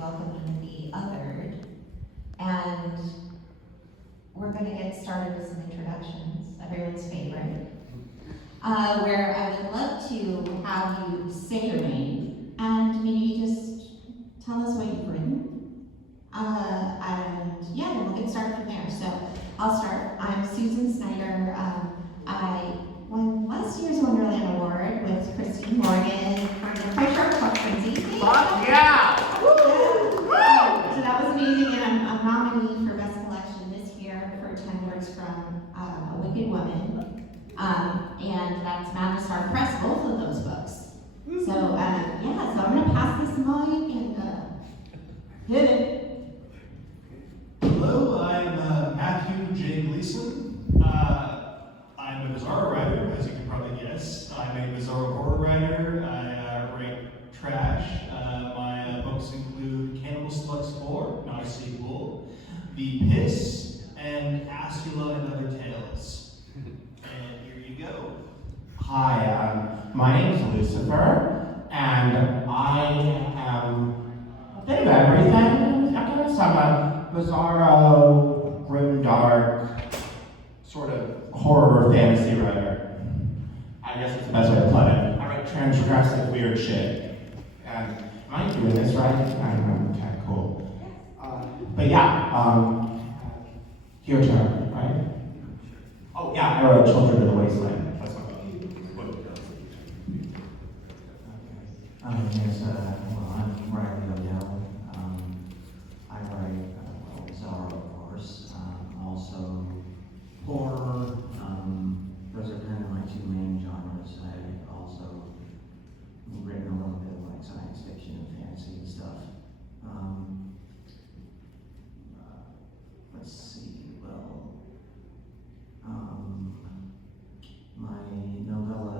welcoming the othered. And we're going to get started with some introductions, everyone's favorite. Where I would love to have you say your name and maybe just tell us what you've written. And yeah, then we'll get started from there. So I'll start. I'm Susan Snyder. I won last year's Wonderland Award with Christine Morgan for the Price Sharp Club Frenzy. Fuck yeah! Woo! So that was amazing, and I'm a nominee for Best Collection this year for 10 Words from a Wicked Woman. And that's Magistar Press, both of those books. So yeah, so I'm gonna pass this mic and hit it. Hello, I'm Matthew J. Gleason. I'm a Bizarro writer, as you can probably guess. I'm a Bizarro horror writer. I write trash. My books include Cannibal Slugs 4, not a sequel, The Piss, and Ascula and Other Tales. And here you go. Hi, my name is Lucifer, and I am a bit of everything. I guess I'm a Bizarro, grim, dark, sort of horror fantasy writer. I guess it's the best way to put it. I write transgressive, weird shit. And am I doing this right? I don't know. Okay, cool. But yeah, your turn, right? Oh yeah, I wrote Children of the Wasteland. That's my book. Yes, well, I'm Riley Odell. I write Bizarro, of course. Also horror. Those are kind of my two main genres. I've also written a little bit of like science fiction and fantasy and stuff. Let's see. Well, my novella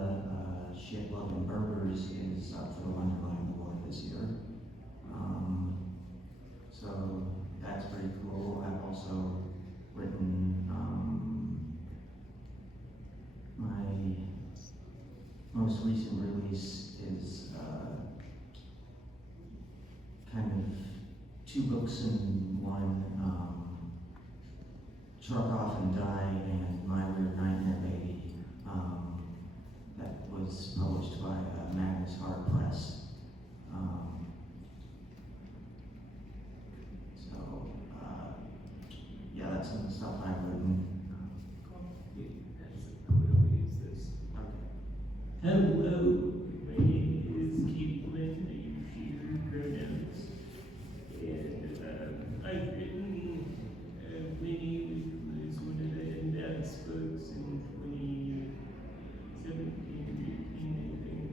Shit, Love, and Burgers is up for the Wonderland Award this year. So that's pretty cool. I've also written my most recent release is kind of two books in one, Truck Off and Die and My Weird Nightmare Baby. That was published by Magnus Hart Press. Yeah, that's some of the stuff I've written. Hello, my name is Katy, Quinn. I use she, her pronouns. And I've written many, was one of the index books in 2017 or 18, I think.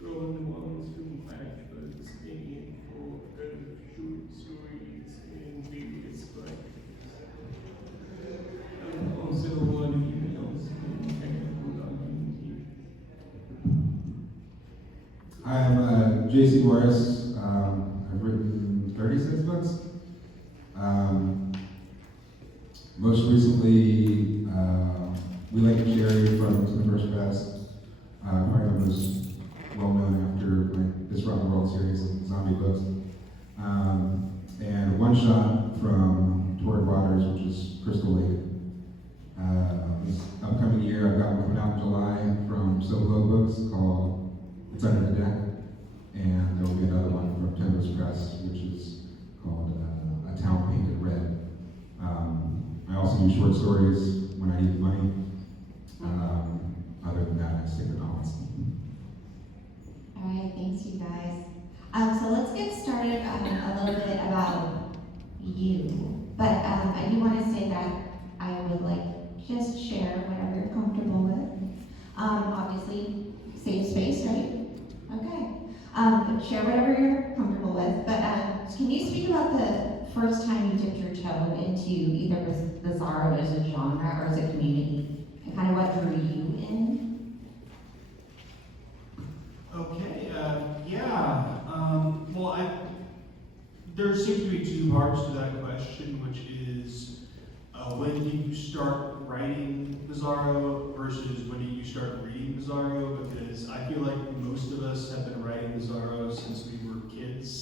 Girl on the Walls from Flashbooks, many full of short stories and various collections. Also a lot of emails and technical documentation. I'm Jacy Morris. I've written 36 books. Most recently, We Like a Cherry from Smithers Press. Probably the most well-known after my This Rotten World series of zombie books. And One Shot from Torrid Waters, which is Crystal Lake. This upcoming year, I've got one coming out in July from Solo Books called It's Under the Deck. And there will be another one from Tempest Press, which is called A Town Painted Red. I also use short stories when I need the money. Other than that, I stick to comics. All right, thanks you guys. So let's get started a little bit about you. But I do want to say that I would like just share whatever you're comfortable with. Obviously, safe space, right? Okay. Share whatever you're comfortable with. But can you speak about the first time you dipped your toe into either Bizarro as a genre or as a community, and kind of what drew you in? Okay, well, there seems to be two parts to that question, which is when did you start writing Bizarro versus when did you start reading Bizarro? Because I feel like most of us have been writing Bizarro since we were kids.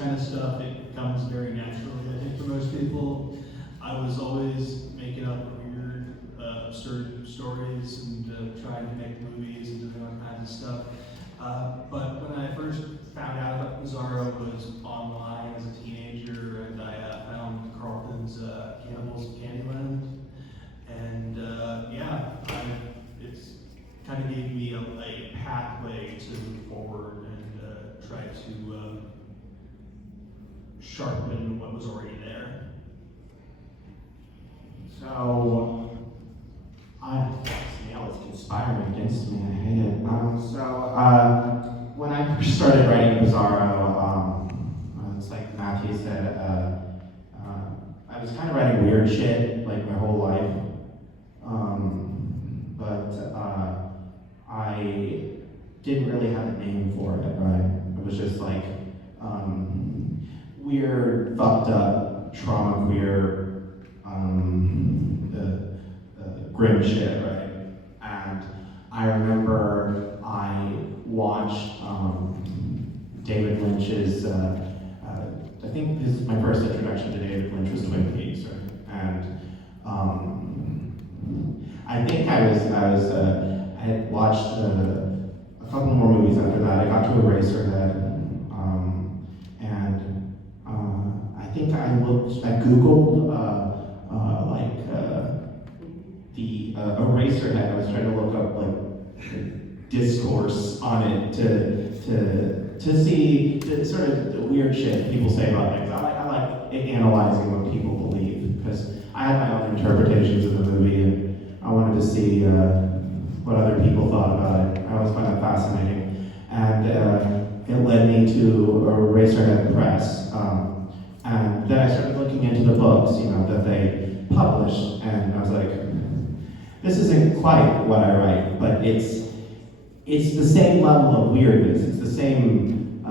kind of stuff, it comes very naturally, I think, for most people. I was always making up weird, absurd stories and trying to make movies and doing all kinds of stuff. But when I first found out about Bizarro was online as a teenager, and I found Carlton's Cannibals of Candyland. And it's kind of gave me a pathway to move forward and try to sharpen what was already there. So, Snail is conspiring against me. I hate it. When I first started writing Bizarro, it's like Matthew said, I was kind of writing weird shit like my whole life. I didn't really have a name for it, right? It was just like weird, fucked up, trauma queer, grim shit, right? And I remember I watched David Lynch's, I think this is my first introduction to David Lynch was Twin Peaks, right? And I think I had watched a couple more movies after that. I got to Eraserhead, and I think I Googled the Eraserhead. I was trying to look up like discourse on it to see the sort of the weird shit people say about things. I like analyzing what people believe because I had my own interpretations of the movie and I wanted to see what other people thought about it. I always find that fascinating. And it led me to Eraserhead Press. And then I started looking into the books, that they published, and I was like, this isn't quite what I write, but it's the same level of weirdness. It's the same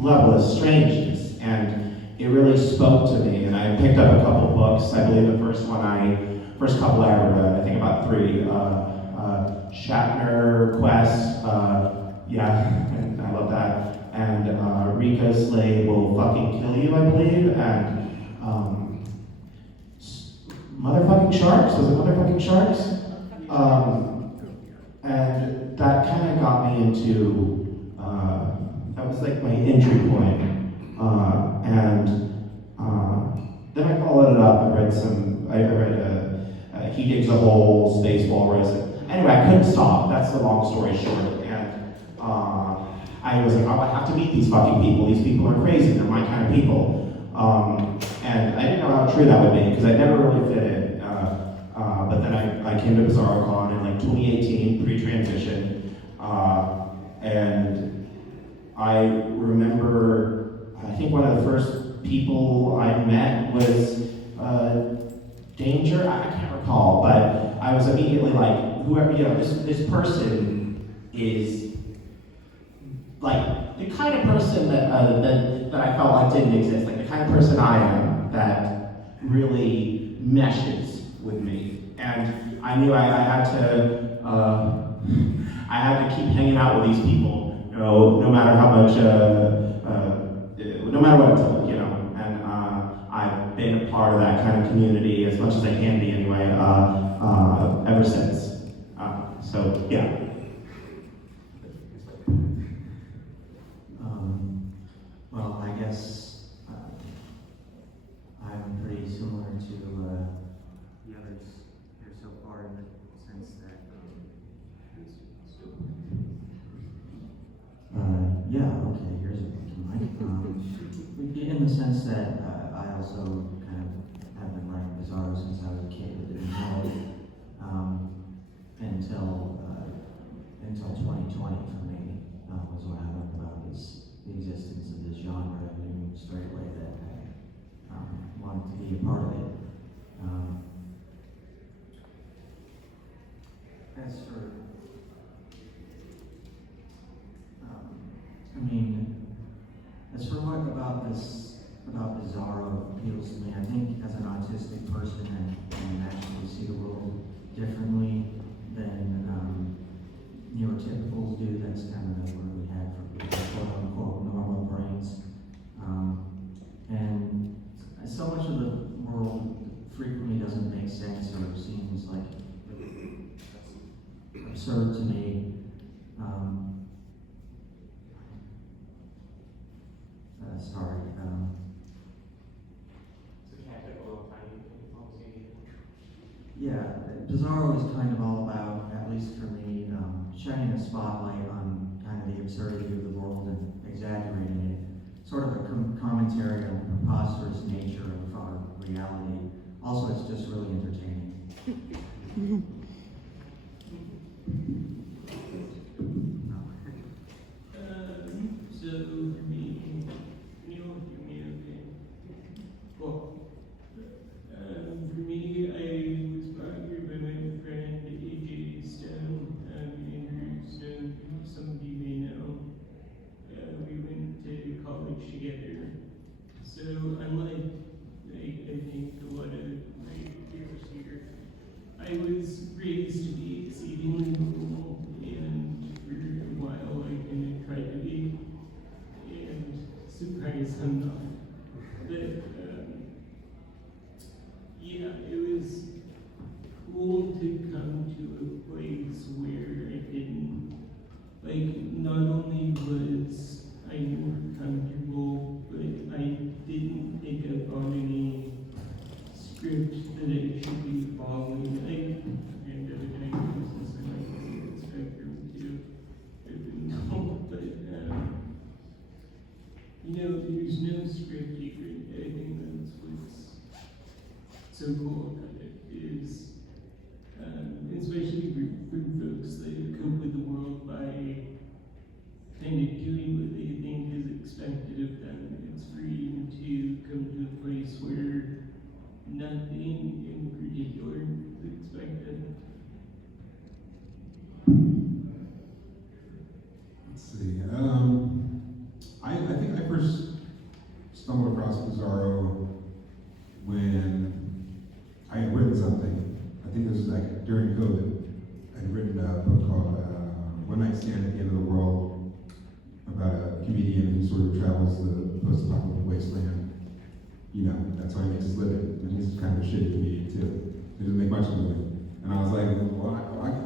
level of strangeness, and it really spoke to me. And I picked up a couple books. I believe the first couple I ever read, I think about 3, Shatner, Quest, and I love that. And Rika Slade Will Fucking Kill You, I believe, and Motherfucking Sharks, was it Motherfucking Sharks? And that kind of got me into, that was like my entry point. Then I followed it up, I read He Digs a Hole, Space Walrus. Anyway, I couldn't stop, that's the long story short. And I was like, oh, I have to meet these fucking people. These people are crazy, they're my kind of people. And I didn't know how true that would be, because I never really fit in. But then I came to BizarroCon in like 2018, pre-transition. And I remember, I think one of the first people I met was Danger, I can't recall, but I was immediately like, whoever, this person is like the kind of person that I felt like didn't exist, like the kind of person I am that really meshes with me. And I knew I had to keep hanging out with these people, no matter how much, no matter what I'm told, And I've been a part of that kind of community as much as I can be anyway, ever since. So yeah. Well, I guess I'm pretty similar to the others here so far in the sense that, here's a mic. In the sense that I also kind of have been writing Bizarro since I was a kid, but didn't know it until 2020 for me was when I learned about the existence of this genre, and knew straight away that I wanted to be a part of it. As for, as for what about Bizarro appeals to me, I think as an autistic person, I can actually see the world differently than neurotypicals do. That's kind of the word we had for quote unquote normal brains. Bizarro is kind of all about, at least for me, shining a spotlight on kind of the absurdity of the world and exaggerating it. Sort of a commentary on the preposterous nature of our reality. Also, it's just really entertaining. So for me, you know, give me okay. Cool. For me, I was brought here by my friend AJ Stone, Andrew Stone, who some of you may know. We went to college together. So unlike, I think a lot of my peers here, I was raised to be exceedingly normal, and for a while I kind of tried to be, and surprised I'm not. But yeah, it was cool to come to a place where I didn't, like, not only was I more comfortable, but I didn't pick up on any script that I should be following. I and have a diagnosis and I can see the spectrum too. I didn't know, but you know, there's no script here. I think that's what's so cool about it is, especially for folks that cope with the world by kind of doing what they think is expected of them. It's freeing to come to a place where nothing in particular is expected. Let's see. I think I first stumbled across Bizarro when I had written something. I think this was like during COVID. I had written a book called One Night Stand at the End of the World about a comedian who sort of travels the post-apocalyptic wasteland. You know, that's how he makes his living. And he's kind of a shitty comedian too. He doesn't make much of a living. And I was like, well,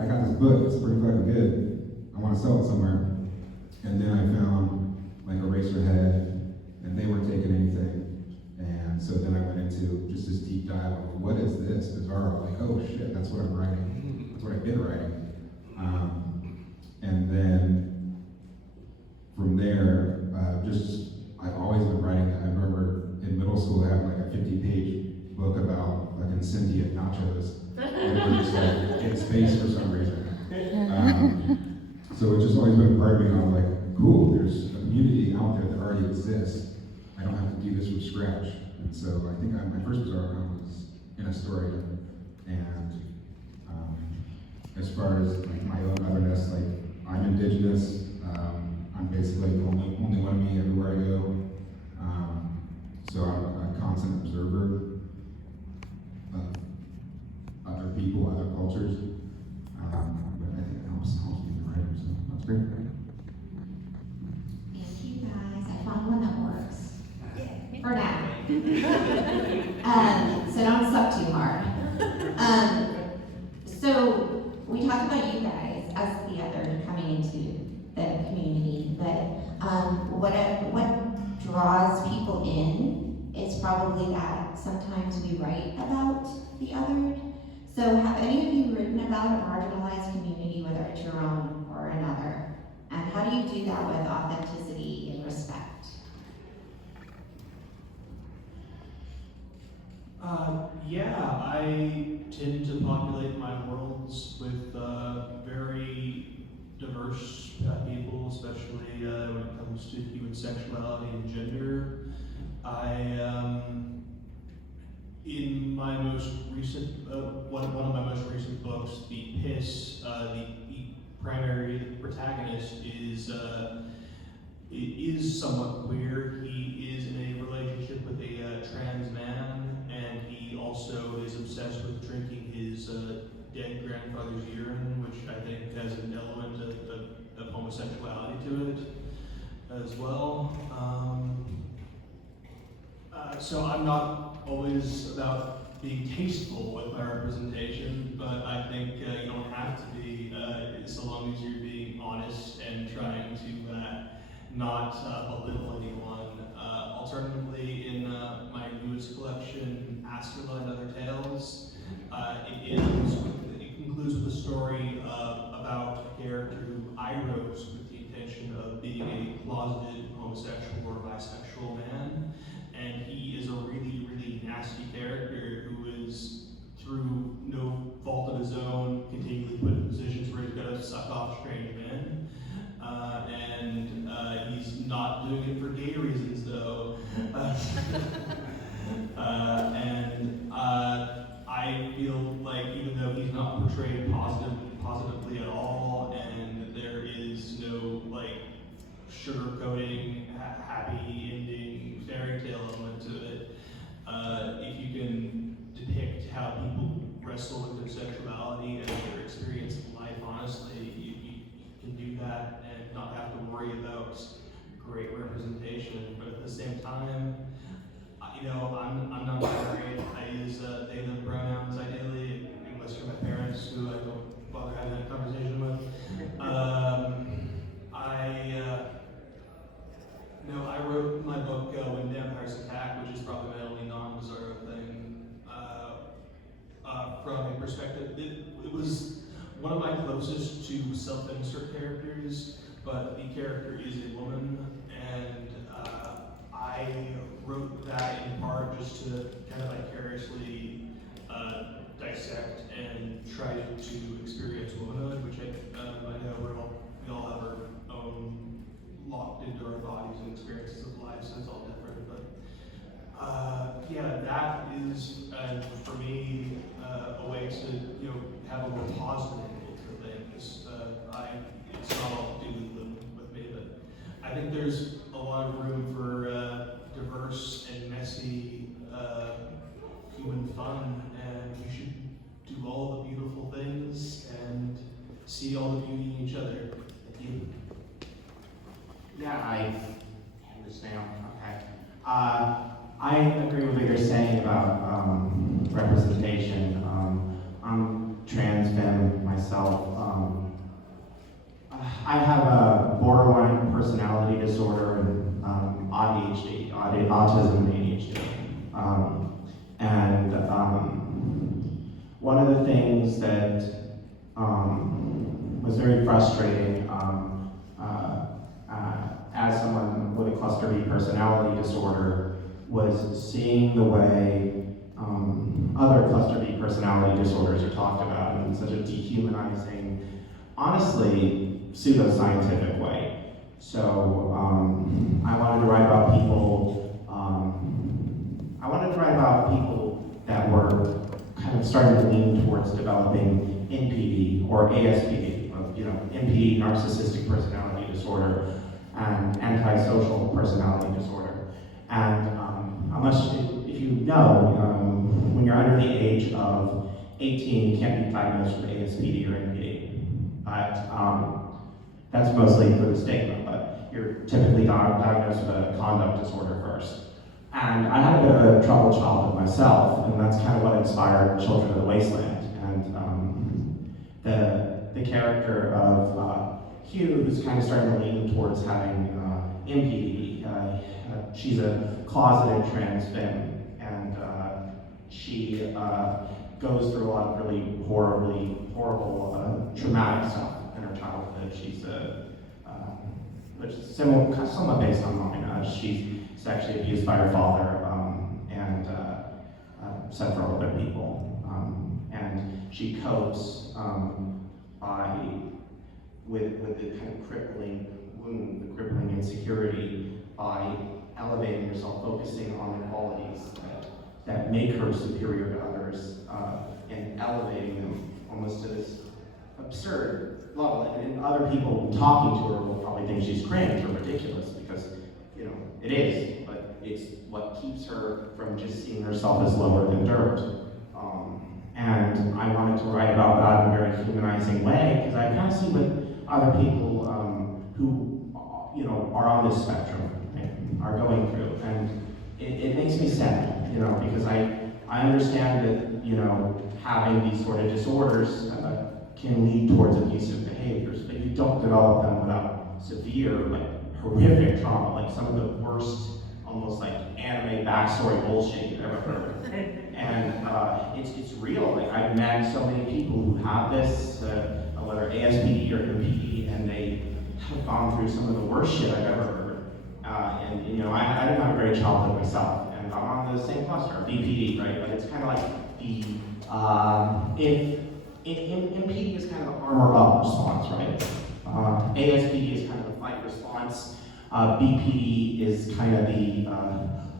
I got this book. It's pretty fucking good. I want to sell it somewhere. And then I found like Eraserhead, and they weren't taking anything. And so then I went into just this deep dive of what is this Bizarro? Like, oh shit, that's what I'm writing. That's what I've been writing. And then from there, I've always been writing. I remember in middle school I had like a 50-page book about fucking sentient nachos. And it was just like in space for some reason. So it's just always been a part of me, and I'm like, cool, there's a community out there that already exists. I don't have to do this from scratch. And so I think my first BizarroCon was in Astoria. And as far as like my own otherness, like I'm indigenous. I'm basically the only one of me everywhere I go. So I'm a constant observer of other people, other cultures. But I think it helps me as a writer, so that's great. Thank you guys. I found one that works. For now. So don't suck too hard. So we talked about you guys as the other coming into the community, but what draws people in is probably that sometimes we write about the other. So have any of you written about a marginalized community, whether it's your own or another? And how do you do that with authenticity and respect? Yeah, I tend to populate my worlds with very diverse people, especially when it comes to human sexuality and gender. In my most recent, one of my most recent books, The Piss, the protagonist is somewhat queer. He is in a relationship with a trans man, and he also is obsessed with drinking his dead grandfather's urine, which I think has an element of homosexuality to it as well. So I'm not always about being tasteful with my representation, but I think you don't have to be, so long as you're being honest and trying to not belittle anyone. Alternatively, in my newest collection, Astrala and Other Tales, it concludes with a story about a character who I wrote with the intention of being a closeted homosexual or bisexual man. And he is a really, really nasty character who is, through no fault of his own, continually put in positions where he's got to suck off strange men. He's not doing it for gay reasons, though. I feel like even though he's not portrayed positively at all, and there is no like sugarcoating, happy ending, fairy tale element to it, if you can depict how people wrestle with their sexuality and their experience in life honestly, you can do that and not have to worry about great representation. But at the same time, I'm not married. I use they them pronouns ideally, unless you're my parents, who I don't bother having that conversation with. I wrote my book When Vampires Attack, which is probably my only non-Bizarro thing, from a perspective. It was one of my closest to self-insert characters, but the character is a woman, and I wrote that in part just to kind of vicariously dissect and try to experience womanhood, which I know we all have our own locked into our bodies and experiences of life, so it's all different. But that is for me a way to have a more positive look for things. It's not all doom and gloom with me, but I think there's a lot of room for diverse and messy human fun, and we should do all the beautiful things and see all the beauty in each other. Thank you. Yeah, I understand. Okay. I agree with what you're saying about representation. I'm trans femme myself. I have a borderline personality disorder and ADHD, autism and ADHD. One of the things that was very frustrating as someone with a cluster B personality disorder was seeing the way other cluster B personality disorders are talked about in such a dehumanizing, honestly, pseudoscientific way. So I wanted to write about people. That were kind of starting to lean towards developing NPD or ASPD, NPD, narcissistic personality disorder, and antisocial personality disorder. And if you know, when you're under the age of 18, you can't be diagnosed with ASPD or NPD. But that's mostly for the stigma, but you're typically diagnosed with a conduct disorder first. And I had a bit of a troubled childhood myself, and that's kind of what inspired Children of the Wasteland. And the character of Hugh, who's kind of starting to lean towards having MPD. She's a closeted trans femme, and she goes through a lot of really horrible, traumatic stuff in her childhood. She's which is somewhat based on mine. She's sexually abused by her father and several other people. And she copes with the kind of crippling wound, the crippling insecurity, by elevating herself, focusing on the qualities that make her superior to others, and elevating them almost to this absurd level. And other people talking to her will probably think she's cringe or ridiculous, because it is, but it's what keeps her from just seeing herself as lower than dirt. And I wanted to write about that in a very humanizing way, because I kind of see what other people who are on this spectrum are going through, and it makes me sad, because I understand that having these sort of disorders can lead towards abusive behaviors, but you don't develop them without severe, horrific trauma, like some of the worst, almost like anime backstory bullshit you've ever heard. And it's real. Like, I've met so many people who have this, whether ASPD or MPD, and they have gone through some of the worst shit I've ever heard. And you know, I didn't have a great childhood myself, and I'm on the same cluster, BPD, right? But it's kind of like the MPD is kind of the armor up response, right? ASPD is kind of the fight response. BPD is kind of the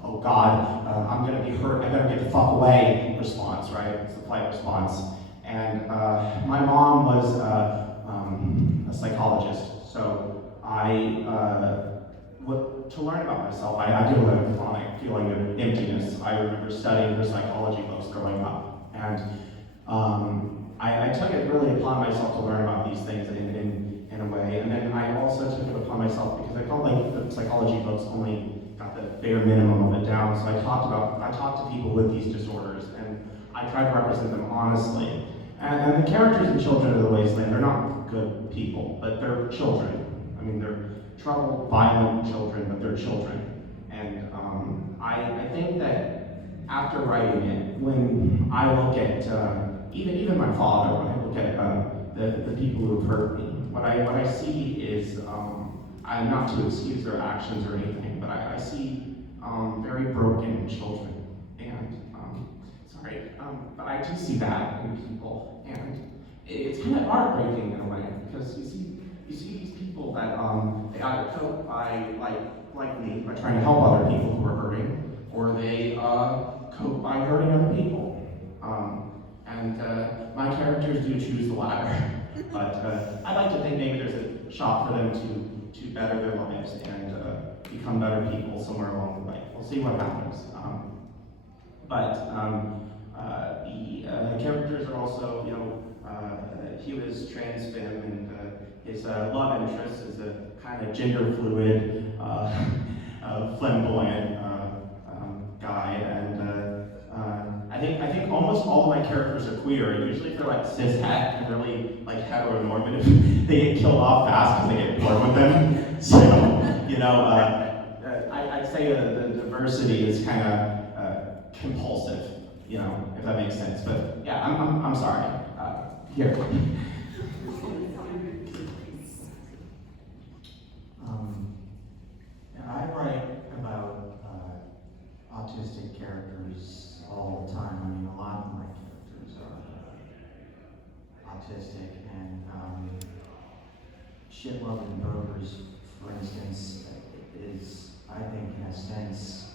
oh God, I'm gonna be hurt, I better get the fuck away response, right? It's the fight response. And my mom was a psychologist, so to learn about myself, I deal with a chronic feeling of emptiness. I remember studying her psychology books growing up, and I took it really upon myself to learn about these things in a way, and then I also took it upon myself because I felt like the psychology books only got the bare minimum of it down. So I talked to people with these disorders, and I tried to represent them honestly. And the characters in Children of the Wasteland, they're not good people, but they're children. I mean, they're troubled, violent children, but they're children. And I think that after writing it, when I look at even my father, when I look at the people who have hurt me, what I see is, I'm not to excuse their actions or anything, but I see very broken children. And but I do see that in people, and it's kind of heartbreaking in a way, because you see these people that they either cope by like me by trying to help other people who are hurting, or they cope by hurting other people. And my characters do choose the latter, but I'd like to think maybe there's a shot for them to better their lives and become better people somewhere along the way. We'll see what happens. The characters are also, you know, he was trans femme, and his love interest is a kind of gender fluid, flamboyant guy, and I think almost all of my characters are queer. And usually if they're like cis het and really like heteronormative, they get killed off fast because they get bored with them. So, you know, I'd say the diversity is kind of compulsive, you know, if that makes sense. But yeah, I'm sorry. Here. I write about autistic characters all the time. I mean, a lot of my characters are autistic, and Shit Loving Burgers, for instance, is, I think, in a sense,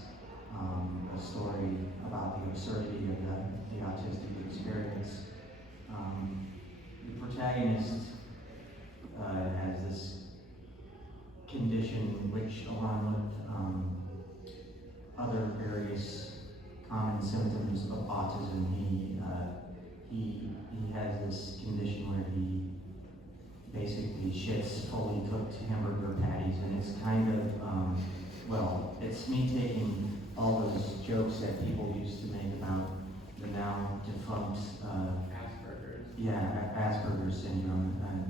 a story about the absurdity of the autistic experience. The protagonist has this condition which, along with other various common symptoms of autism, he has this condition where he basically shits fully cooked hamburger patties, and it's kind of, well, it's me taking all those jokes that people used to make about the now defunct Asperger's syndrome, and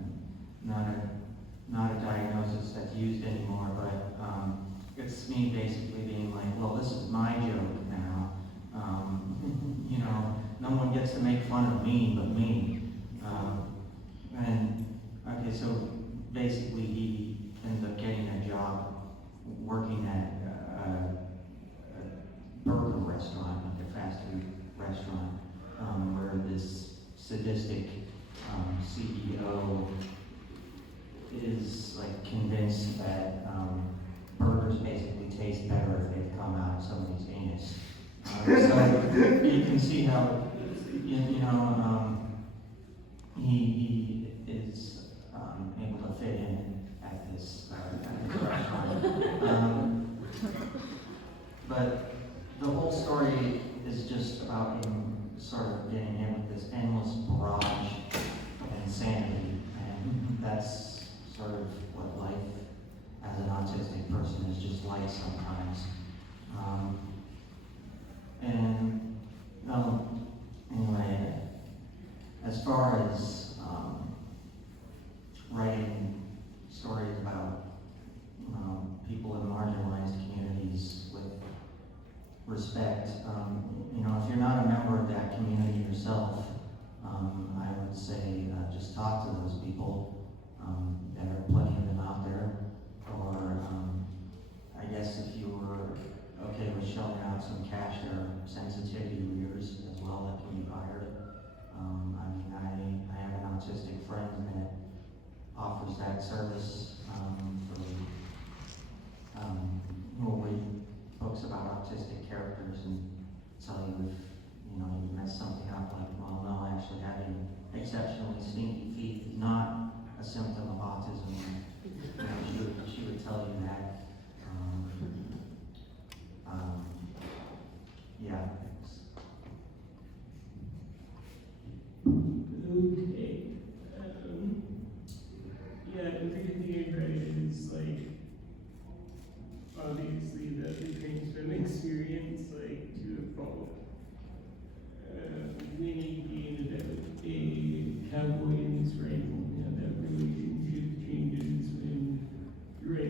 not a diagnosis that's used anymore, but it's me basically being like, well, this is my joke now. You know, no one gets to make fun of me but me. And okay, so basically he ends up getting a job working at a burger restaurant, like a fast food restaurant, where this sadistic CEO is like convinced that burgers basically taste better if they've come out of somebody's anus. So you can see how, you know, he is able to fit in at this restaurant. But the whole story is just about him sort of getting hit with this endless barrage of insanity, and that's sort of what life as an autistic person is just like sometimes. Anyway, as far as writing stories about people in marginalized communities with respect, you know, if you're not a member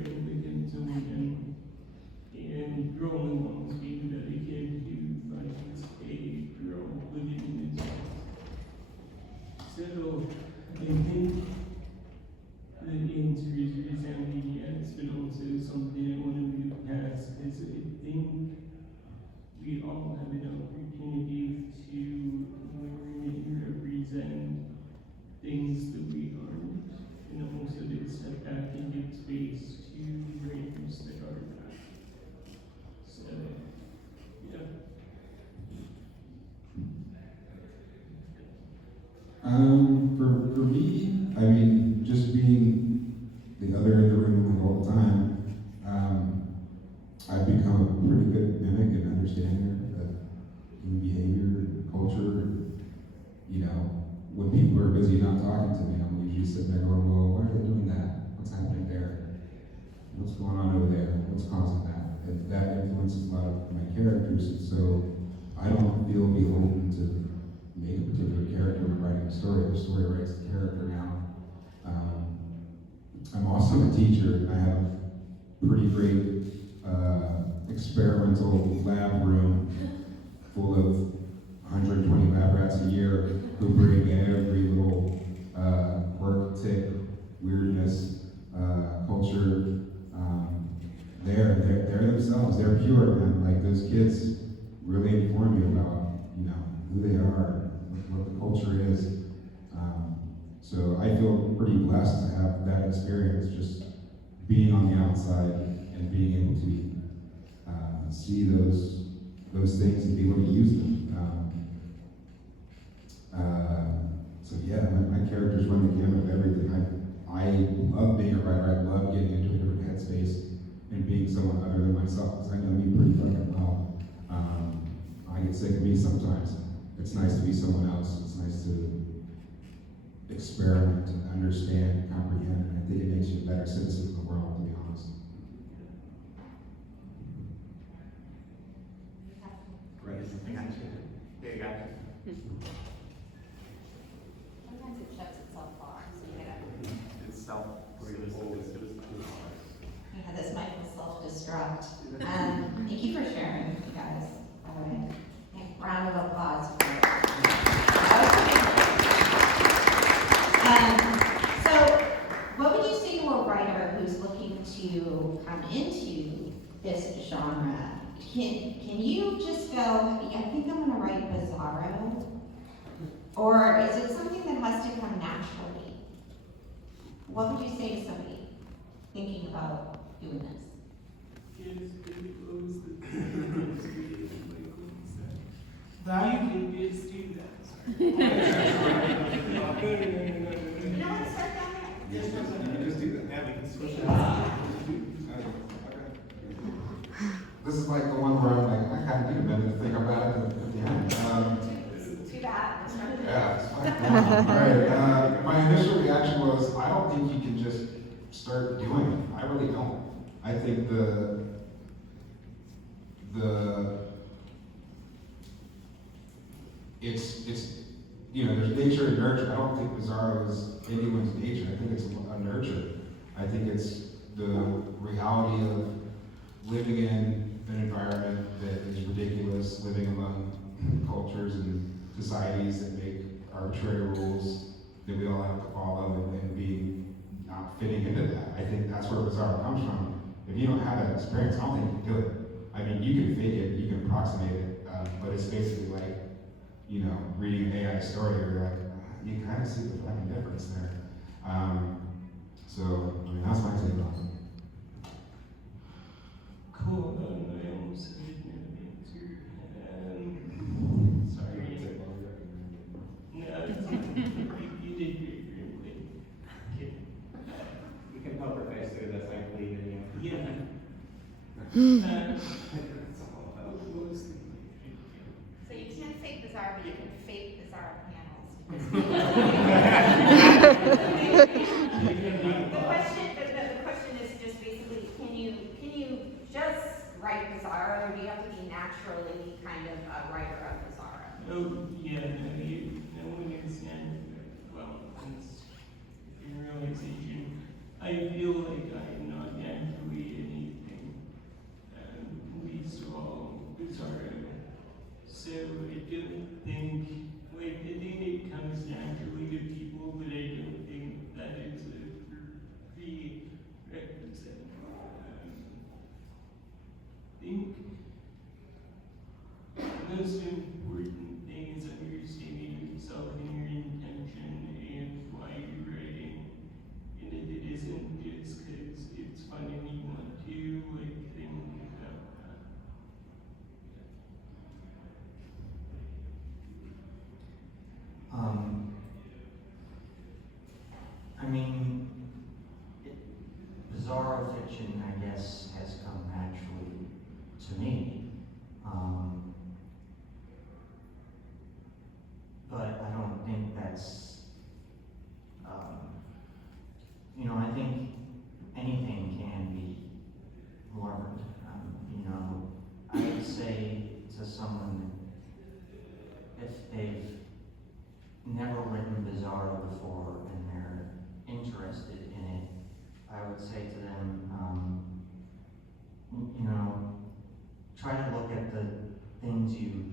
and victims and growing along being dedicated to finds a girl living in this. So I think the answer is resounding yes, but also something I want to move past is I think we all have an opportunity to learn and represent things that we aren't, and also to step back and give space to writers that are not. So, yeah. For me, I mean, just being the other in the room all the time, I've become a pretty good mimic and understander of human behavior and culture. You know, when people are busy not talking to me, I'm usually sitting there going, well, why are they doing that? What's happening there? What's going on over there? What's causing that? And that influences a lot of my characters, and so I don't feel beholden to make a particular character when writing a story. The story writes the character now. I'm also a teacher, and I have a pretty great experimental lab room full of 120 lab rats a year who bring every little quirk, tick, weirdness, culture. They're themselves. They're pure, man. Like those kids really inform you about, you know, who they are, what the culture is. So I feel pretty blessed to have that experience, just being on the outside and being able to see those things and be able to use them. So yeah, my characters run the gamut of everything. I love being a writer. I love getting into a different headspace and being someone other than myself, because I know me pretty fucking well. I get sick of me sometimes. It's nice to be someone else. It's nice to experiment and understand and comprehend, and I think it makes you a better citizen of the world, to be honest. Right. I got you. There you go. Sometimes it shuts itself off, so you gotta. It's self. Yeah, this mic will self-destruct. Thank you for sharing, you guys. By the way, round of applause for it. So, what would you say to a writer who's looking to come into this genre? Can you just go, I think I'm gonna write Bizarro? Or is it something that has to come naturally? What would you say to somebody thinking about doing this? Value can just do that. You know what, start down there. Yes, you just do that. Yeah, we can switch it. This is like the one where I'm like, I kind of need a minute to think about it at the end. Too bad. Yeah, it's fine. All right. My initial reaction was, I don't think you can just start doing it. I really don't. I think it's you know, there's nature and nurture. I don't think Bizarro is anyone's nature. I think it's a nurture. I think it's the reality of living in an environment that is ridiculous, living among cultures and societies that make arbitrary rules that we all have to follow, and being not fitting into that. I think that's where Bizarro comes from. If you don't have that experience, I don't think you can do it. I mean, you can fake it, you can approximate it, but it's basically like, you know, reading an AI story, you're like, you kind of see the fucking difference there. So, I mean, that's my take on it. Cool. I almost didn't have an answer. Sorry. No, you did great, really. Kidding. You can poker face through this, I believe in you. Yeah. What was the So you can't fake Bizarro, but you can fake Bizarro panels. The question is just basically, can you just write Bizarro, or do you have to be naturally kind of a writer of Bizarro? Oh, yeah, no one understands well, since in realization, I feel like I am not naturally most important thing is understanding yourself and your intention and why you're writing. And if it isn't just because it's fun and you want to, like, then about that. I mean, Bizarro fiction, I guess, has come naturally to me. But I don't think that's, I think anything can be learned. I would say to someone, if they've never written Bizarro before and they're interested in it, I would say to them, try to look at the things you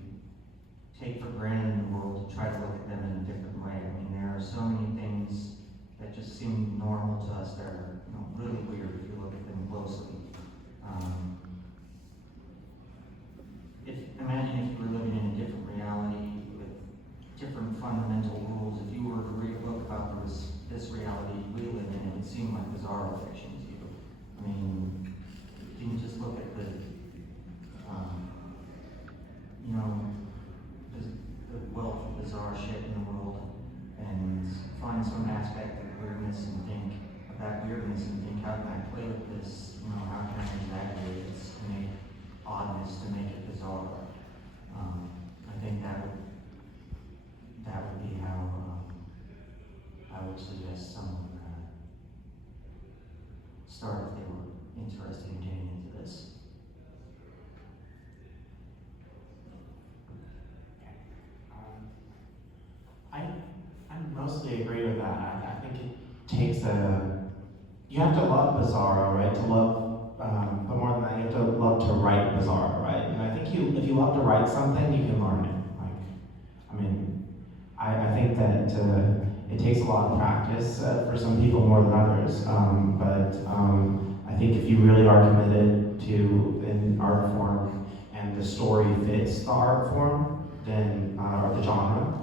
take for granted in the world, try to look at them in a different way. I mean, there are so many things that just seem normal to us that are really weird if you look at them closely. Imagine if you were living in a different reality with different fundamental rules. If you were to read a book about this reality we live in, it would seem like Bizarro fiction to you. I mean, you can just look at the wealth of bizarre shit in the world and find some aspect of weirdness and think of that weirdness and think, how can I play with this? How can I exaggerate this to make oddness, to make it bizarre? I think that would be how I would suggest someone start if they were interested in getting into this. I mostly agree with that. I think it takes you have to love Bizarro, right? To love, but more than that, you have to love to write Bizarro, right? And I think if you love to write something, you can learn it. I think that it takes a lot of practice for some people more than others. But I think if you really are committed to an art form and the story fits the art form, then or the genre,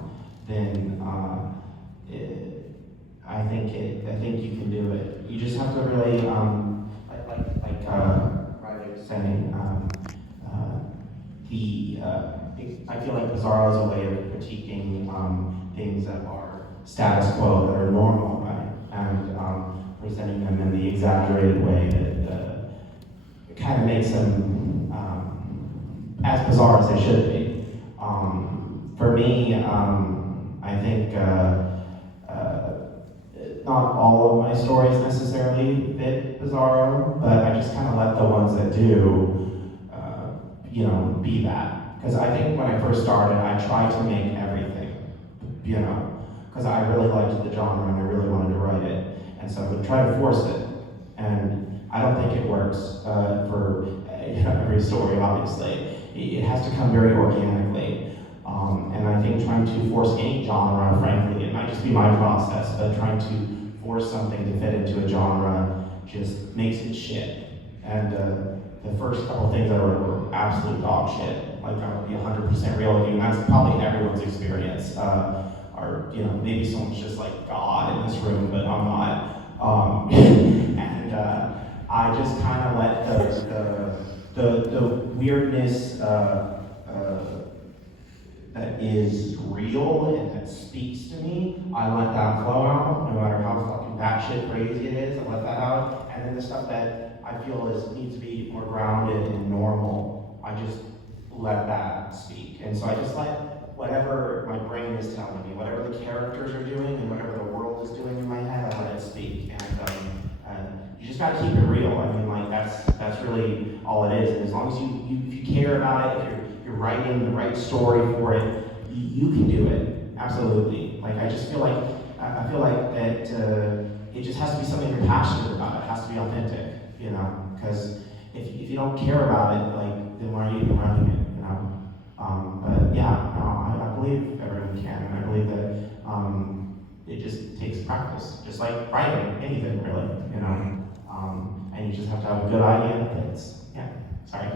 then I think you can do it. You just have to really like Riley was saying. I feel like Bizarro is a way of critiquing things that are status quo, that are normal, right? And presenting them in the exaggerated way that kind of makes them as bizarre as they should be. For me, I think not all of my stories necessarily fit Bizarro, but I just kind of let the ones that do, be that. Because I think when I first started, I tried to make everything, because I really liked the genre and I really wanted to write it. And so I would try to force it. And I don't think it works for every story, obviously. It has to come very organically. And I think trying to force any genre, frankly, it might just be my process, but trying to force something to fit into a genre just makes it shit. And the first couple things I wrote were absolute dog shit. Like, I would be 100% real with you, and that's probably everyone's experience. Or, maybe someone's just like God in this room, but I'm not. And I just kind of let the weirdness that is real and that speaks to me, I let that flow out, no matter how fucking batshit crazy it is, I let that out. And then the stuff that I feel needs to be more grounded and normal, I just let that speak. And so I just let whatever my brain is telling me, whatever the characters are doing and whatever the world is doing in my head, I let it speak. And you just gotta keep it real. I mean, like, that's really all it is. And as long as if you care about it, if you're writing the right story for it, you can do it. Absolutely. Like, I just feel like, I feel like that it just has to be something you're passionate about. It has to be authentic, because if you don't care about it, like, then why are you even writing it, But yeah, no, I believe everyone can, and I believe that it just takes practice, just like writing anything, really, and you just have to have a good idea that fits. Yeah, sorry.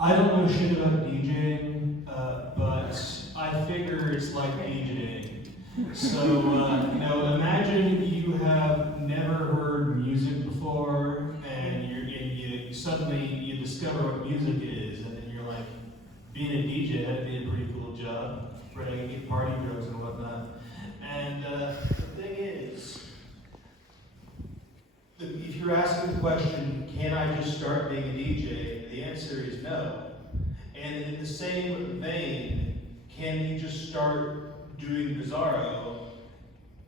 I don't know shit about DJing, but I figure it's like DJing. So, imagine you have never heard music before, and you suddenly you discover what music is, and then you're like, being a DJ, that'd be a pretty cool job, right? I can get party drugs and whatnot. And the thing is, if you're asking the question, can I just start being a DJ? The answer is no. And in the same vein, can you just start doing Bizarro?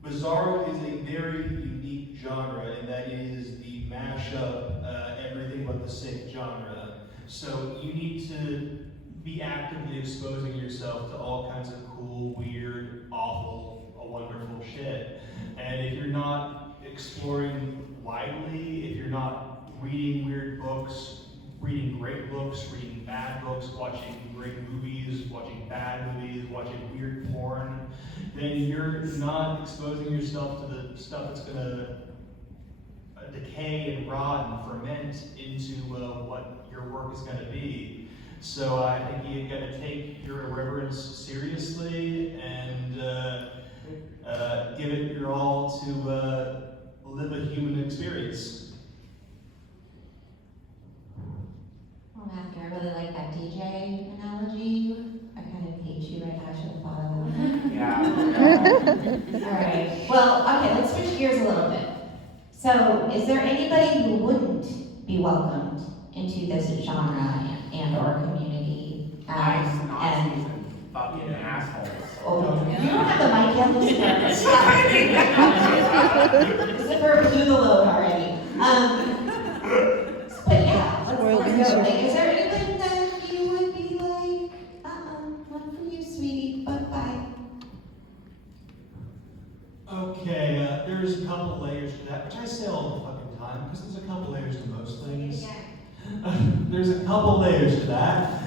Bizarro is a very unique genre, and that is the mashup, everything but the sick genre. So you need to be actively exposing yourself to all kinds of cool, weird, awful, wonderful shit. And if you're not exploring widely, if you're not reading weird books, reading great books, reading bad books, watching great movies, watching bad movies, watching weird porn, then you're not exposing yourself to the stuff that's gonna decay and rot and ferment into what your work is gonna be. So I think you gotta take your irreverence seriously and give it your all to live a human experience. Well, Matthew, I really like that DJ analogy. I kind of hate you right now. I should have thought of that. Yeah. All right. Well, okay, let's switch gears a little bit. So, is there anybody who wouldn't be welcomed into this genre and/or community? Nice, And Nazis and fucking assholes. oh, you don't have the mic yet, Lucifer. Lucifer blew the load already. But yeah, let's go. Is there anything that you would be like, one for you, sweetie, bye. Okay, there's a couple layers to that, which I say all the fucking time, because there's a couple layers to most things. There's a couple layers to that.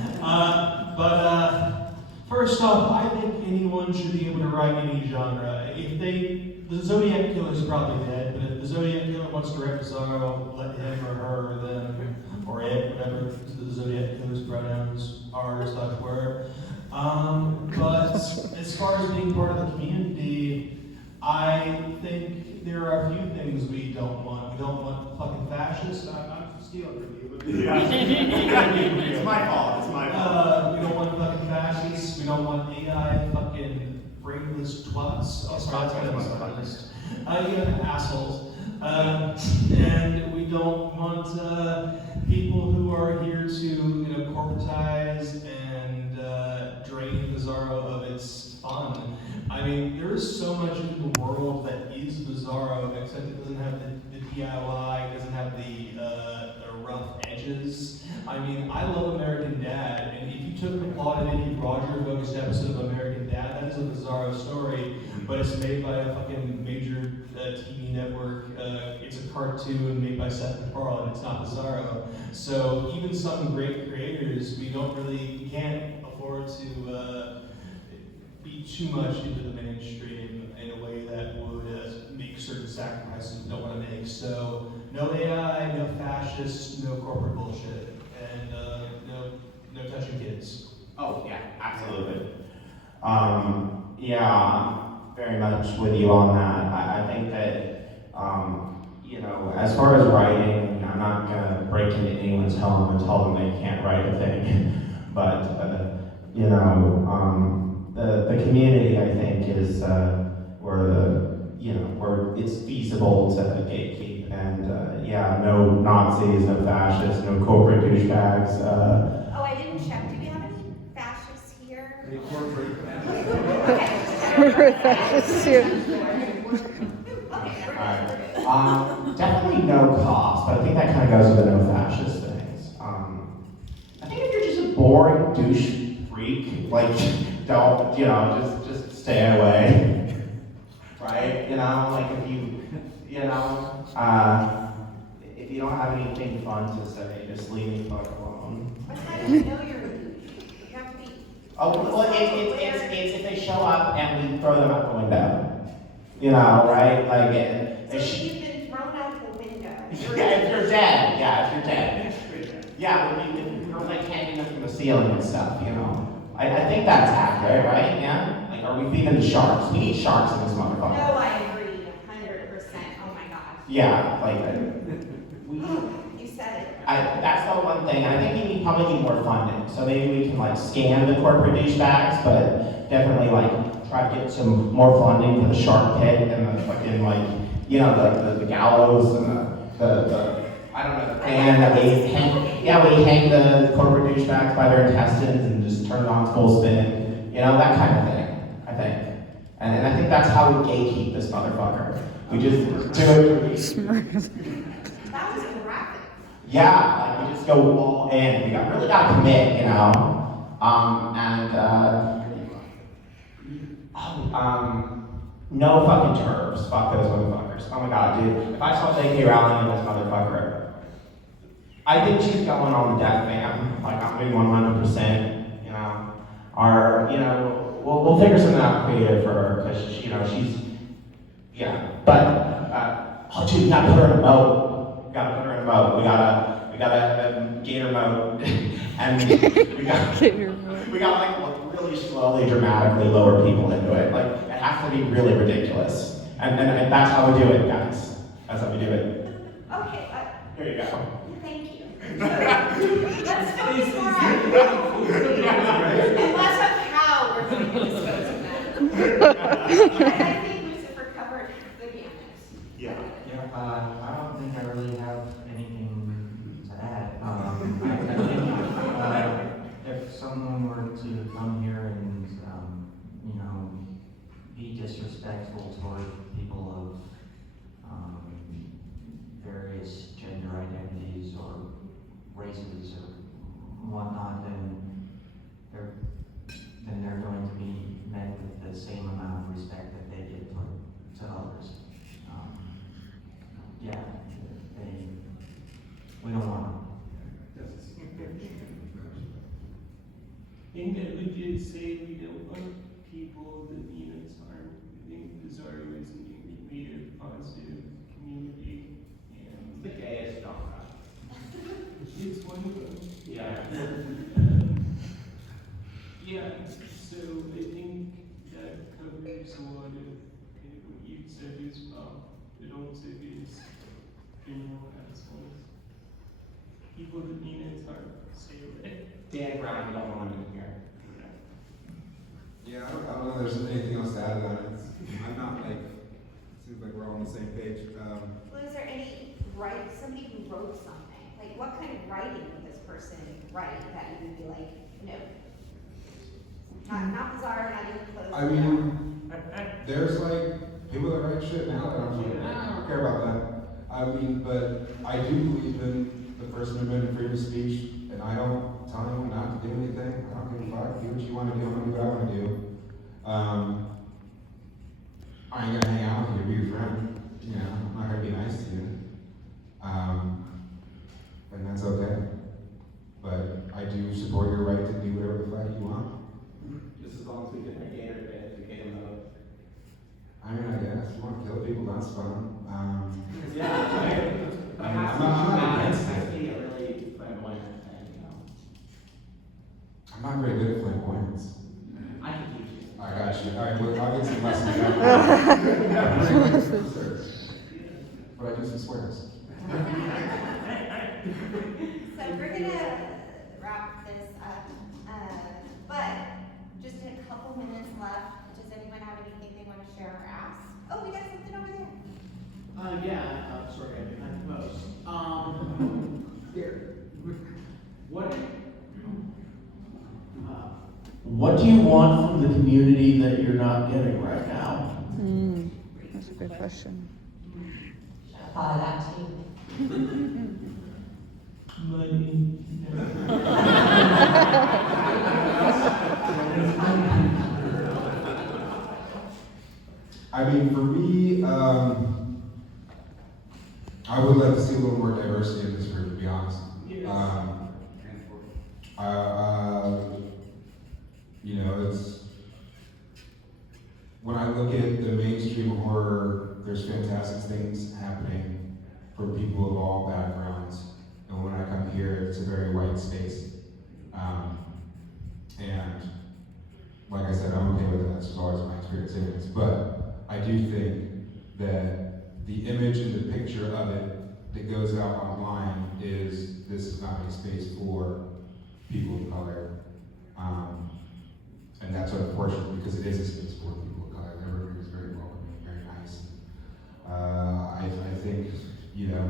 But first off, I think anyone should be able to write any genre. The Zodiac Killer's probably dead, but if the Zodiac Killer wants to write Bizarro, let him or her or them or it, whatever the Zodiac Killer's pronouns are / were. But as far as being part of the community, I think there are a few things we don't want. We don't want fucking fascists. I'm stealing from you. But It's my fault. we don't want fucking fascists. We don't want AI fucking brainless twats. Oh, sorry, that's what I was assholes. And we don't want people who are here to, corporatize and drain Bizarro of its fun. I mean, there is so much in the world that is Bizarro, except it doesn't have the DIY, it doesn't have the rough edges. I mean, I love American Dad, and if you took the plot of any Roger-focused episode of American Dad, that is a Bizarro story, but it's made by a fucking major TV network. It's a cartoon made by Seth MacFarlane, it's not Bizarro. So even some great creators, we can't afford to be too much into the mainstream in a way that would make certain sacrifices we don't want to make. So no AI, no fascists, no corporate bullshit, and no touching kids. Oh, yeah, absolutely. I'm very much with you on that. I think that, as far as writing, I'm not going to break into anyone's home and tell them they can't write a thing. But, the community, I think, is where it's feasible to gatekeep. And, no Nazis, no fascists, no corporate douchebags. Oh, I didn't check. Do we have any fascists here? Corporate fascists here. Definitely no cost, but I think that kind of goes with the no fascist things. I think if you're just a boring douche freak, don't, just stay away, right? If you don't have anything fun to say, just leave me fuck alone. But how do you know you're a douche? You have to be. It's if they show up and we throw them out the window, right? So you've been thrown out the window. If you're dead, if you're dead. Yeah, if you're hanging up ceiling and stuff, you know. I think that's accurate, right? Yeah? Like, are we feeding the sharks? We need sharks in this motherfucker. No, I agree, 100%. Oh my gosh. Yeah, like, we, You said it. that's the one thing. I think we probably need more funding. So maybe we can like scan the corporate douchebags, but definitely like try to get some more funding for the shark pit and the fucking like, you know, the gallows and the I don't know, the fan that we hang, we hang the corporate douchebags by their intestines and just turn it on full spin. You know, that kind of thing, I think. And I think that's how we gatekeep this motherfucker. We just do it. That was graphic. Yeah, like we just go all in. We really gotta commit, you know. No fucking turfs. Fuck those motherfuckers. Oh my god, dude. If I saw J.K. Rowling and this motherfucker, I think she's going on the death ban. Like I'm being 100%. You know, we'll figure something out creative for her because you know she's But oh, dude, we gotta put her in a moat. We gotta gator mode, and we got like really slowly, dramatically lower people into it. Like it has to be really ridiculous, and that's how we do it, guys. That's how we do it. Okay, Here you go. thank you. Let's focus more on and less of how we're going to dispose of that. I think Lucifer covered the gamut. Yeah. I don't think I really have anything to add. I think if someone were to come here and, you know, be disrespectful toward people of various gender identities or races or whatnot, then they're going to be met with the same amount of respect that they give to others. We don't want them. I think that we did say we don't want people that mean us harm. I think Bizarro is a positive community, and The gayest genre. it's one of them. Yeah. So I think that covers a lot of kind of what you said as well, but also is general assholes. People that mean us harm, stay away. Dan Brown, you don't want him in here. Yeah, I don't know if there's anything else to add on it. I'm not like, seems like we're all on the same page. Well, is there any somebody who wrote something? Like, what kind of writing would this person write that you would be like, no? Not Bizarro, not even close. I mean, there's like people that write shit now that I'm like, I don't care about that. I mean, but I do believe in the First Amendment and freedom of speech, and I don't tell anyone not to do anything. I don't give a fuck. Do what you want to do. I'm gonna do what I want to do. I ain't gonna hang out with you, be your friend. You know, I'm not gonna be nice to you. And that's okay. But I do support your right to do whatever the fuck you want. Just as long as we get our gator bit, we get him out. I mean, I guess, you want to kill people, that's fun. Yeah, right. I'm not against It has it. to be a really flamboyant thing, you know. I'm not very good at flamboyance. I can teach you. I got you. All right, well, I'll get some lessons. But I do some swears. So we're gonna wrap this up, but just a couple minutes left. Does anyone have anything they want to share or ask? Oh, we got something over there. Sorry, I'm behind the post. Here. What do you want from the community that you're not getting right now? That's a good question. I thought of that too. Money. I mean, for me, I would like to see a little more diversity in this group, to be honest. Yes. You know, it's, when I look at the mainstream horror, there's fantastic things happening for people of all backgrounds. And when I come here, it's a very white space. spirit saying this, but I do think that the image and the picture of it that goes out online is this is not a space for people of color. And that's unfortunate because it is a space for people of color. Everyone is very welcoming, very nice. I think, you know,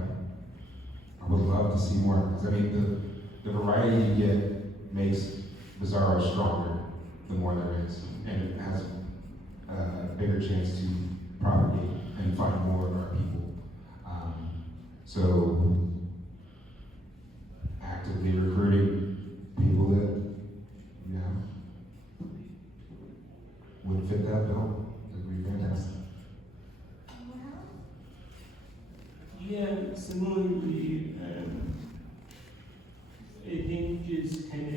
I would love to see more, because I mean, the variety you get makes Bizarro stronger the more there is, and it has a bigger chance to propagate and find more of our people. So actively recruiting people that, you know, would fit that bill would be fantastic. Yeah, similarly, I think just kind of,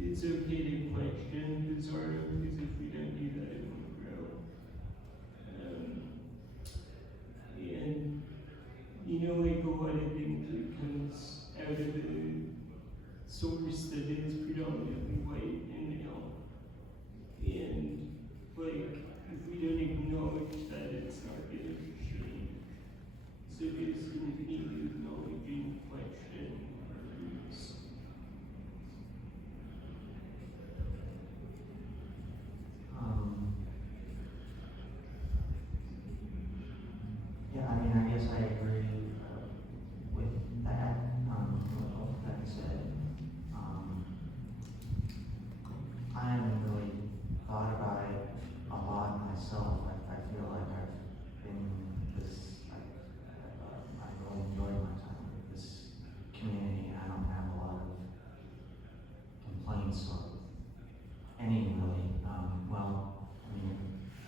it's okay to question Bizarro, because if we don't do that, it won't grow. And, you know, like a lot of things that comes out of a source that is predominantly white and male. And, like, if we don't acknowledge that, it's not going to change. So there's going to need to acknowledge and question our roots. Yeah, I mean, I guess I agree with that, with all that said. I haven't really thought about it a lot myself. I feel like I've been this, I really enjoy my time with this community. I don't have a lot of complaints or any really. Well, I mean,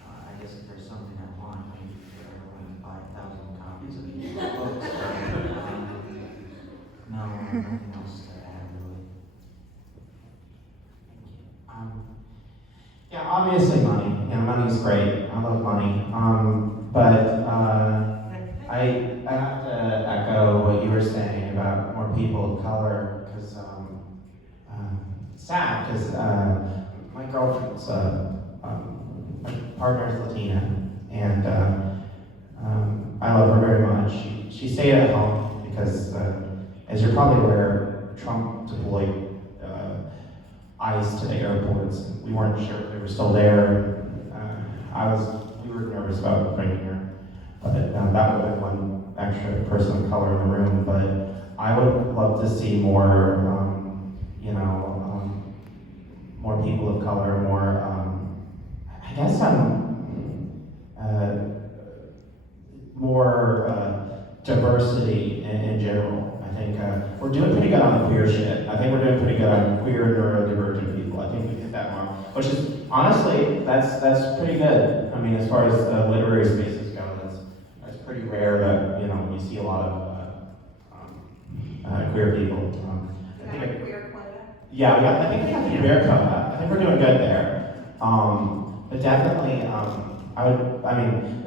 I guess if there's something I want, maybe everyone 5,000 copies of these books. No, nothing else to add really. Yeah, obviously money. Yeah, money's great. I love money. But I have to echo what you were saying about more people of color, because it's sad, because my girlfriend's my partner's Latina, and I love her very much. She stayed at home because, as you're probably aware, Trump deployed ICE to the airports. We weren't sure if they were still there. We were nervous about bringing her, but that would have been one extra person of color in the room. But I would love to see more, more people of color, more, I guess more diversity in general. I think we're doing pretty good on the queer shit. I think we're doing pretty good on queer neurodivergent people. I think we hit that mark, which is honestly that's pretty good. I mean, as far as literary spaces go, that's pretty rare that you see a lot of queer people. I think queer quota? yeah, I think we have the queer quota. I think we're doing good there. But definitely, it's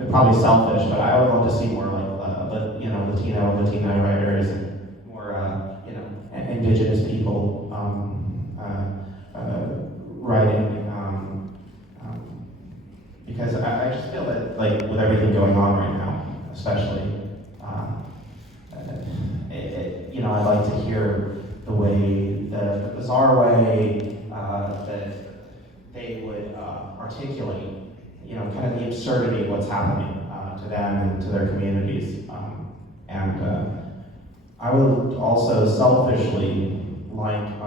probably selfish, but I would love to see more like Latina writers and more, indigenous people writing, because I just feel that, like, with everything going on right now, especially, I'd like to hear the way, the bizarre way that they would articulate, kind of the absurdity of what's happening to them and to their communities. I would also selfishly like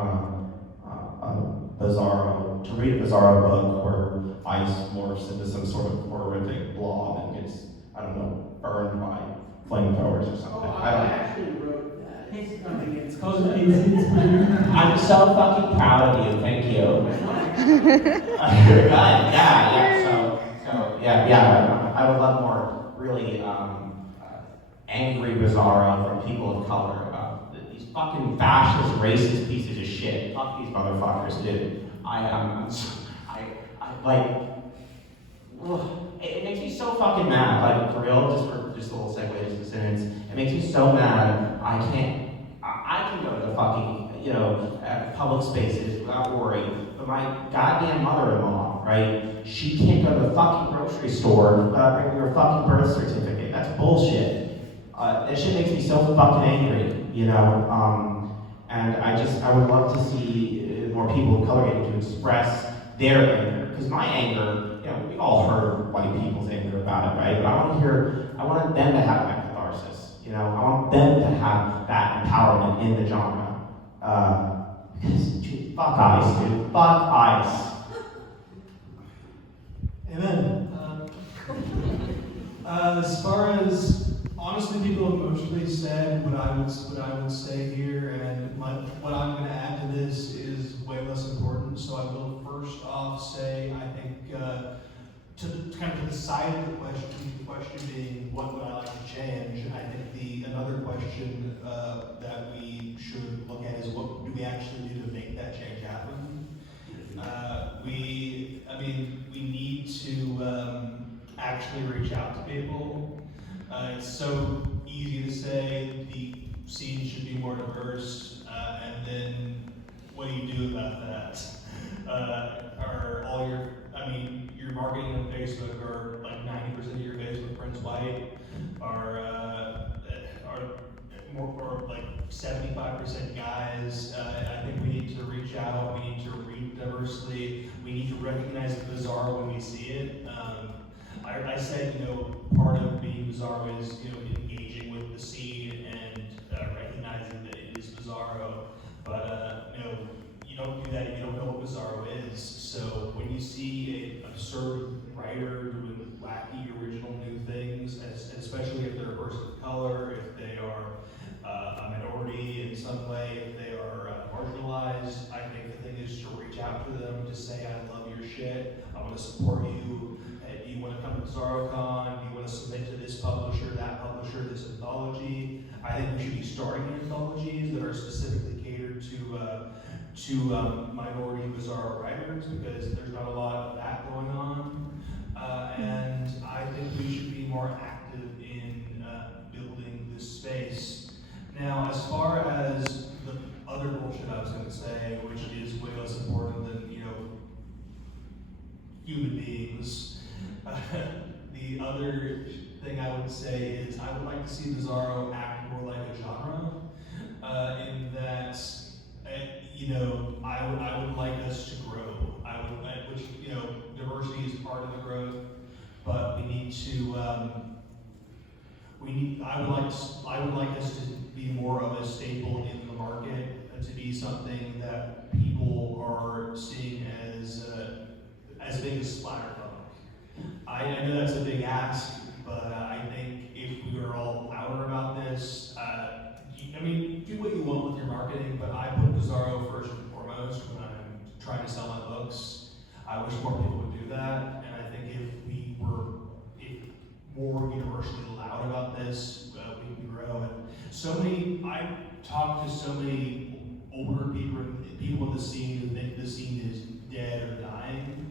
Bizarro, to read a Bizarro book where ICE morphs into some sort of horrific blob and gets, I don't know, burned by flamethrowers or something. I actually wrote that. It's coming, it's called It's I'm so fucking proud of you, thank you. You're good, yeah, I would love more really angry Bizarro from people of color about these fucking fascist, racist pieces of shit. Fuck these motherfuckers, dude. It makes me so fucking mad, like, for real, just a little segue to the sentence. It makes me so mad, I can go to the fucking, public spaces without worry, but my goddamn mother-in-law right? She can't go to the fucking grocery store without bringing her fucking birth certificate. That's bullshit. That shit makes me so fucking angry, you know? And I would love to see more people of color getting to express their anger. Because my anger, you know, we've all heard white people's anger about it, right? But I want them to have that catharsis, you know? I want them to have that empowerment in the genre. Because, dude, fuck ICE, dude. Fuck ICE. Amen. As far as honestly, people have mostly said what I would say here, and what I'm going to add to this is way less important. So I will first off say I think to kind of to the side of the question being what would I like to change. I think another question that we should look at is what do we actually do to make that change happen. We need to actually reach out to people. It's so easy to say the scene should be more diverse, and then what do you do about that? Your marketing on Facebook are like 90% of your Facebook friends white, are more like 75% guys. I think we need to reach out, we need to read diversely, we need to recognize the bizarre when we see it. I said, you know, part of being Bizarro is, you know, engaging with the scene and recognizing that it is Bizarro. But, you know, you don't do that if you don't know what Bizarro is. So when you see an absurd writer doing wacky, original new things, especially if they're a person of color, if they are a minority in some way, if they are marginalized, I think the thing is to reach out to them, to say, I love your shit, I want to support you. Do you want to come to BizarroCon? Do you want to submit to this publisher, that publisher, this anthology? I think we should be starting anthologies that are specifically catered to minority Bizarro writers, because there's not a lot of that going on. And I think we should be more active in building this space. Now, as far as the other bullshit I was going to say, which is way less important than, you know, human beings. The other thing I would say is I would like to see Bizarro act more like a genre, in that, you know, I would like us to grow. Which, you know, diversity is part of the growth, but we need to. I would like us to be more of a staple in the market, to be something that people are seeing as big as Splatterpunk. I know that's a big ask, but I think if we are all louder about this, do what you want with your marketing, but I put Bizarro first and foremost when I'm trying to sell my books. I wish more people would do that, and I think if we were more universally loud about this, we can grow. And I talk to so many older people in the scene who think the scene is dead or dying,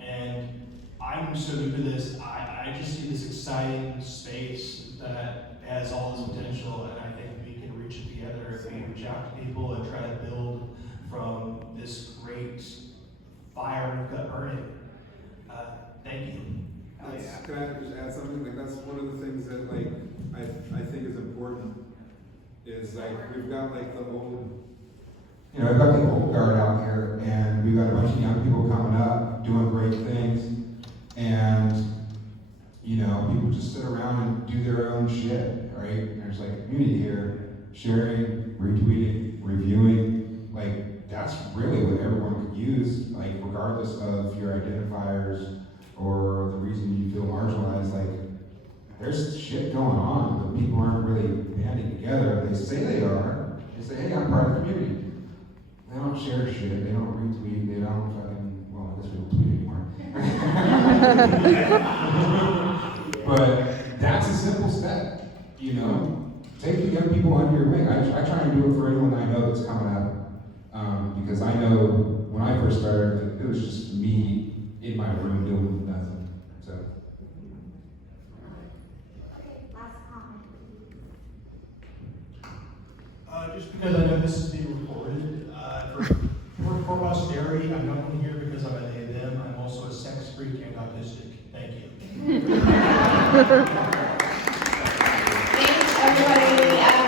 and I'm so new to this, I just see this exciting space that has all this potential, and I think we can reach it together if we reach out to people and try to build from this great fire we've got burning. Thank you. Can I just add something? Like, that's one of the things that, like, I think is important, is like, we've got like the old, You know, I've got the old guard out here, and we've got a bunch of young people coming up, doing great things, and, you know, people just sit around and do their own shit, right? And there's like a community here, sharing, retweeting, reviewing, like, that's really what everyone could use, like, regardless of your identifiers or the reason you feel marginalized. Like, there's shit going on, but people aren't really banding together. They say they are. They say, hey, I'm part of the community. They don't share shit, they don't retweet, they don't fucking, well, I guess we don't tweet anymore. But that's a simple step, you know? Take the young people under your wing. I try and do it for anyone I know that's coming up. Because I know when I first started, it was just me in my room doing nothing, so. Okay, last comment. Just because I know this is being recorded, for posterity, I'm not only here because I'm a they, them, I'm also a freak and autistic. Thank you.